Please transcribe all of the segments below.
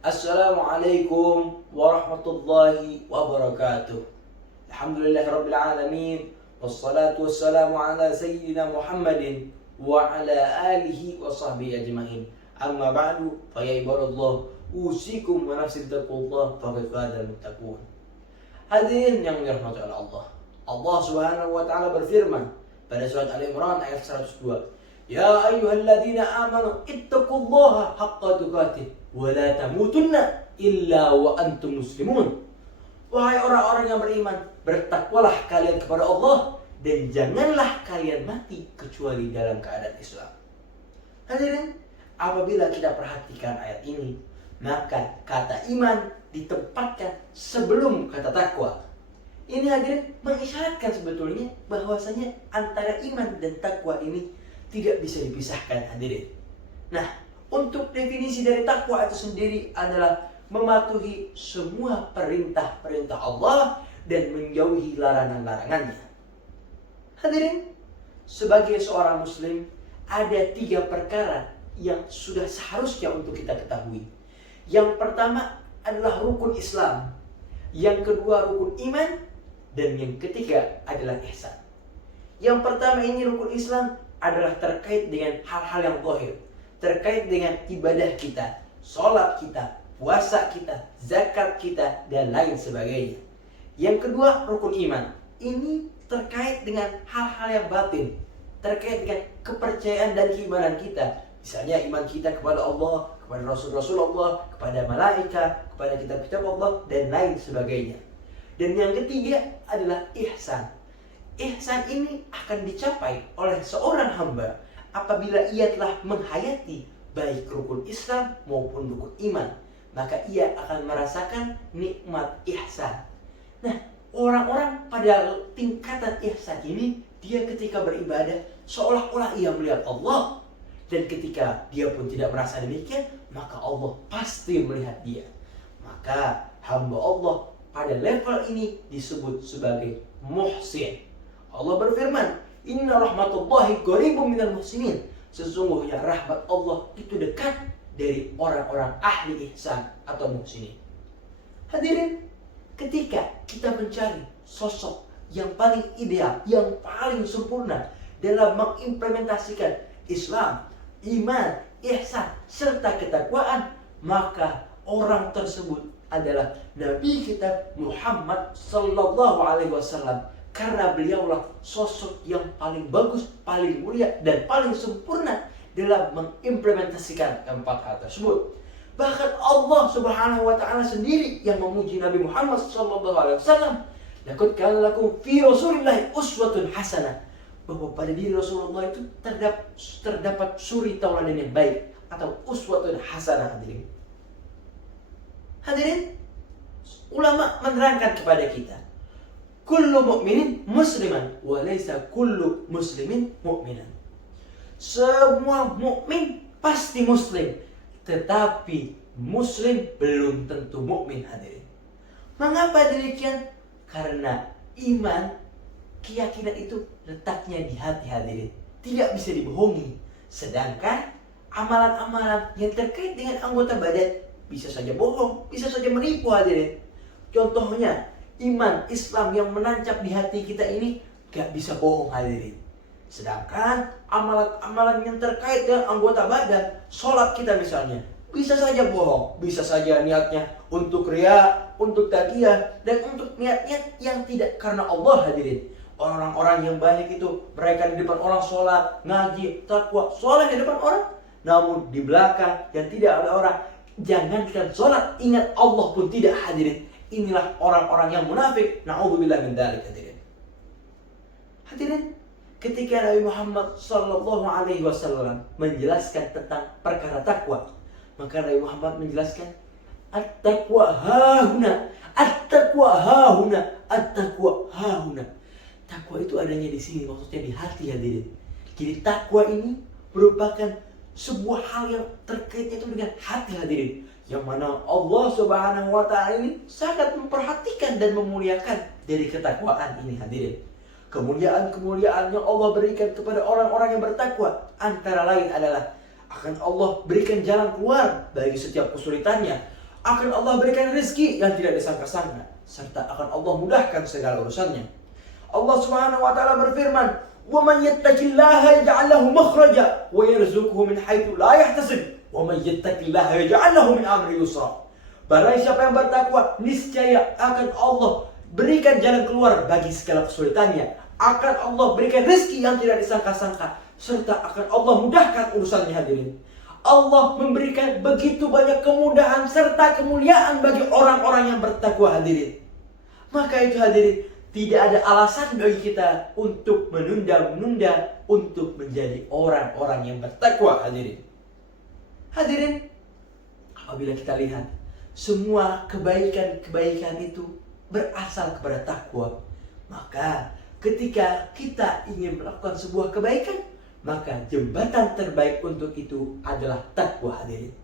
Assalamualaikum warahmatullahi wabarakatuh. Alhamdulillahirabbil alamin. Wassalatu wassalamu ala sayyidina Muhammadin wa ala alihi wa sahbihi ajmain. Amma ba'du, fa ya ibadallah, usikum wa nafsi bittaqullah faqad fazal muttaqun. Hadirin yang dirahmati oleh Allah. Allah Subhanahu wa taala berfirman pada surat Al-Imran ayat 102. Ya ayyuhalladzina amanu ittaqullaha haqqa tuqatih wa la tamutunna illa wa antum muslimun. Wahai orang-orang yang beriman, bertakwalah kalian kepada Allah dan janganlah kalian mati kecuali dalam keadaan Islam. Hadirin, apabila kita perhatikan ayat ini, maka kata iman ditempatkan sebelum kata takwa. Ini hadirin mengisyaratkan sebetulnya bahwasanya antara iman dan takwa ini tidak bisa dipisahkan hadirin. Nah, untuk definisi dari takwa itu sendiri adalah mematuhi semua perintah-perintah Allah dan menjauhi larangan-larangannya. Hadirin, sebagai seorang muslim ada 3 perkara yang sudah seharusnya untuk kita ketahui. Yang pertama adalah rukun Islam, yang kedua rukun iman, dan yang ketiga adalah ihsan. Yang pertama ini rukun Islam adalah terkait dengan hal-hal yang zahir, terkait dengan ibadah kita, sholat kita, puasa kita, zakat kita, dan lain sebagainya. Yang kedua rukun iman, ini terkait dengan hal-hal yang batin, terkait dengan kepercayaan dan keimanan kita. Misalnya iman kita kepada Allah, kepada Rasul-Rasul Allah, kepada malaikat, kepada kitab-kitab Allah, dan lain sebagainya. Dan yang ketiga adalah ihsan. Ihsan ini akan dicapai oleh seorang hamba apabila ia telah menghayati baik rukun Islam maupun rukun iman. Maka ia akan merasakan nikmat ihsan. Nah, orang-orang pada tingkatan ihsan ini, dia ketika beribadah seolah-olah ia melihat Allah. Dan ketika dia pun tidak merasa demikian, maka Allah pasti melihat dia. Maka hamba Allah pada level ini disebut sebagai muhsin. Allah berfirman, Inna rahmatullahi qaribun minal muhsinin. Sesungguhnya rahmat Allah itu dekat dari orang-orang ahli ihsan atau muhsinin. Hadirin, ketika kita mencari sosok yang paling ideal, yang paling sempurna dalam mengimplementasikan Islam, iman, ihsan, serta ketakwaan, maka orang tersebut adalah Nabi kita Muhammad sallallahu alaihi wasallam. Karena beliaulah sosok yang paling bagus, paling mulia, dan paling sempurna dalam mengimplementasikan 4 hal tersebut. Bahkan Allah Subhanahu wa taala sendiri yang memuji Nabi Muhammad sallallahu alaihi wasallam. Laqad kana lakum fi Rasulillahi uswatun hasanah. Bahwa pada diri Rasulullah itu terdapat suri tauladan yang baik atau uswatun hasanah. Hadirin, ulama menerangkan kepada kita, kullu mu'minin musliman wa laysa kullu muslimin mu'minan. Semua mukmin pasti muslim, tetapi muslim belum tentu mukmin hadirin. Mengapa demikian? Karena iman, keyakinan itu letaknya di hati hadirin, tidak bisa dibohongi. Sedangkan amalan-amalan yang terkait dengan anggota badan bisa saja bohong, bisa saja menipu hadirin. Contohnya, iman Islam yang menancap di hati kita ini gak bisa bohong hadirin. Sedangkan amalan-amalan yang terkait dengan anggota badan, sholat kita misalnya, bisa saja bohong, bisa saja niatnya untuk riya, untuk takiyah, dan untuk niat-niat yang tidak karena Allah hadirin. Orang-orang yang banyak itu, mereka di depan orang sholat, ngaji, takwa, sholat di depan orang, namun di belakang yang tidak ada orang, jangankan sholat, ingat Allah pun tidak hadirin. Inilah orang-orang yang munafik. Na'udzubillah min dzalik hadirin. Hadirin, ketika Nabi Muhammad sallallahu alaihi wasallam menjelaskan tentang perkara takwa, maka Nabi Muhammad menjelaskan at-taqwa hahuna, at-taqwa hahuna, at-taqwa hahuna. Takwa itu adanya di sini, maksudnya di hati hadirin. Jadi takwa ini merupakan sebuah hal yang terkaitnya itu dengan hati hadirin, yang mana Allah Subhanahu wa taala ini sangat memperhatikan dan memuliakan dari ketakwaan ini hadirin. Kemuliaan-kemuliaan yang Allah berikan kepada orang-orang yang bertakwa antara lain adalah akan Allah berikan jalan keluar bagi setiap kesulitannya. akan Allah berikan rezeki yang tidak disangka-sangka, serta akan Allah mudahkan segala urusannya. Allah Subhanahu wa taala berfirman, "Wa man yattaqillaha yaj'al lahu makhraja wa yarzuqhu min haitsu la yahtasib, wa man yattaqillaha yaj'al lahu min amrihi yusra." Barang siapa yang bertakwa, niscaya akan Allah berikan jalan keluar bagi segala kesulitannya. Akan Allah berikan rezeki yang tidak disangka-sangka, serta akan Allah mudahkan urusannya. Hadirin, Allah memberikan begitu banyak kemudahan serta kemuliaan bagi orang-orang yang bertakwa. Hadirin, maka itu hadirin, tidak ada alasan bagi kita untuk menunda-menunda untuk menjadi orang-orang yang bertakwa. Hadirin, apabila kita lihat semua kebaikan-kebaikan itu berasal kepada takwa, maka ketika kita ingin melakukan sebuah kebaikan, maka jembatan terbaik untuk itu adalah takwa. Hadirin,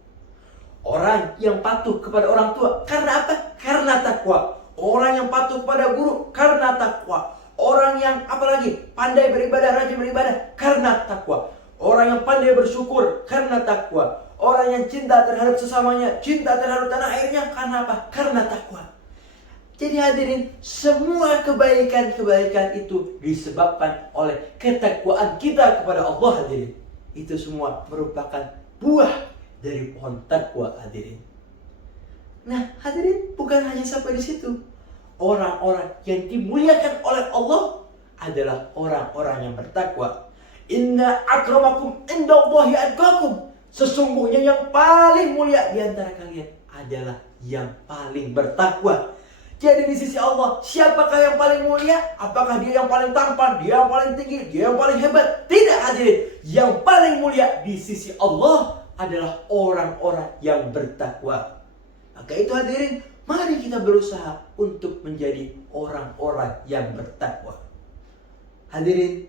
orang yang patuh kepada orang tua karena apa? Karena takwa. Orang yang patuh kepada guru karena takwa. Orang yang apalagi pandai beribadah, rajin beribadah karena takwa. Orang yang pandai bersyukur karena takwa. Orang yang cinta terhadap sesamanya, cinta terhadap tanah airnya karena apa? Karena takwa. Jadi hadirin, semua kebaikan-kebaikan itu disebabkan oleh ketakwaan kita kepada Allah. Hadirin, itu semua merupakan buah dari pohon takwa. Hadirin, nah hadirin, bukan hanya sampai di situ. Orang-orang yang dimuliakan oleh Allah adalah orang-orang yang bertakwa. Inna akramakum indallahi atqakum. Sesungguhnya yang paling mulia di antara kalian adalah yang paling bertakwa. Jadi di sisi Allah, siapakah yang paling mulia? Apakah dia yang paling tampan, dia yang paling tinggi, dia yang paling hebat? Tidak, hadirin. Yang paling mulia di sisi Allah adalah orang-orang yang bertakwa. Maka itu hadirin, mari kita berusaha untuk menjadi orang-orang yang bertakwa. Hadirin,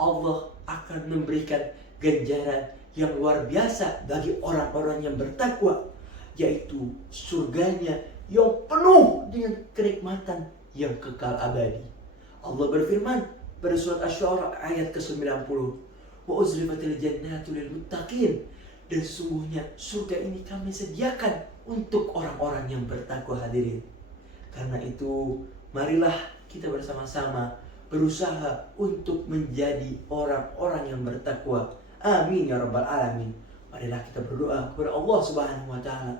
Allah akan memberikan ganjaran yang luar biasa bagi orang-orang yang bertakwa, yaitu surganya yang penuh dengan kenikmatan yang kekal abadi. Allah berfirman pada surat Asy-Syu'ara ayat ke-90, "Wa uzlifatil jannatu lil muttaqin." Dan sesungguhnya surga ini kami sediakan untuk orang-orang yang bertakwa. Hadirin, karena itu marilah kita bersama-sama berusaha untuk menjadi orang-orang yang bertakwa. Amin ya rabbal alamin. Marilah kita berdoa kepada Allah Subhanahu wa taala.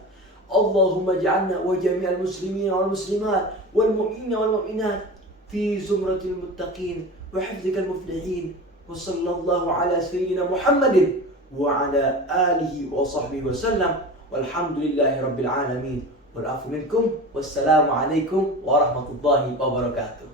Allahumma ja'alna wa jami'al muslimin wal muslimat wal mu'minina wal mu'minat fi zumratil muttaqin wa hifdzikal muflihin. Wa sallallahu ala sayyidina Muhammadin wa ala alihi wa sahbihi wa sallam. Walhamdulillahi rabbil alamin. Wal afu minkum. Wassalamu alaikum warahmatullahi wabarakatuh.